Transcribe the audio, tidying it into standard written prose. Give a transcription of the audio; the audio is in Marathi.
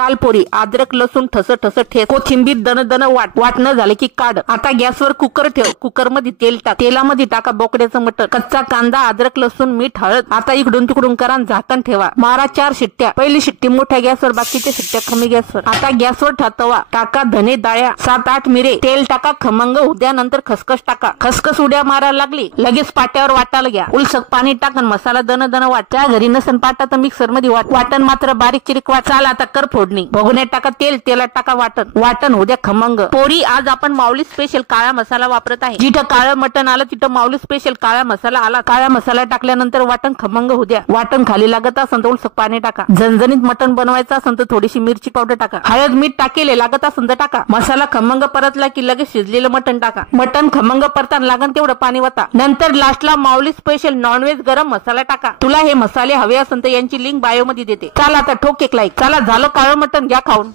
चाल पोरी, अद्रक लसूण ठस ठस ठेस, कोथिंबीर दन दन वाटणं झालं की काढ। आता गॅसवर कुकर ठेव, कुकर मध्ये तेल टाक, तेलामध्ये टाका बोकड्याचं मटण, कच्चा कांदा, अद्रक लसूण, मीठ, हळद। आता इकडून तिकडून करा, झाकण ठेवा, मारा 4 शिट्ट्या। पहिली शिट्टी मोठ्या गॅसवर, बाकीच्या शिट्ट्या कमी गॅसवर। आता गॅसवर तवा टाका, धने डाळ्या 7-8 मिरे, तेल टाका, खमंग उद्या, नंतर खसखस टाका। खसखस उड्या मारायला लागली लगेच पाट्यावर वाटायला घ्या, उलसक पाणी टाकन मसाला दन दन वाट। त्या घरी नसन पाटा तर मिक्सर मध्ये वाटण मात्र बारीक चिरीक वाट। चाल आता कर फोडणी, भगोन्यात टाका तेल, तेलात टाका वाटण उद्या खमंग। पोरी, आज आपण माऊली स्पेशल काळा मसाला वापरत आहे। जिथं काळं मटण आलं तिथं माऊली स्पेशल काळा मसाला आला। काळा मसाला टाकल्यानंतर वाटण खमंग उद्या। वाटण खाली लागत असेल तर उलसक पाणी टाका। झणझणीत मटण बनवायचं असेल तर थोडीशी मिरची पावडर टाका, हळद मीठ टाकेले लागत असेल तर टाका। मसाला खमंग परतला की लगेच शिजलेलं मटण टाका। मटण खमंग परताना लागन तेवढं पाणी वता। नंतर लास्टला माऊली स्पेशल नॉनव्हेज गरम मसाला टाका। तुला हे मसाले हवे असेल तर यांची लिंक बायो मध्ये देते। चला आता ठोक एक लाईक। चला झालं काळं मटण, घ्या खाऊन।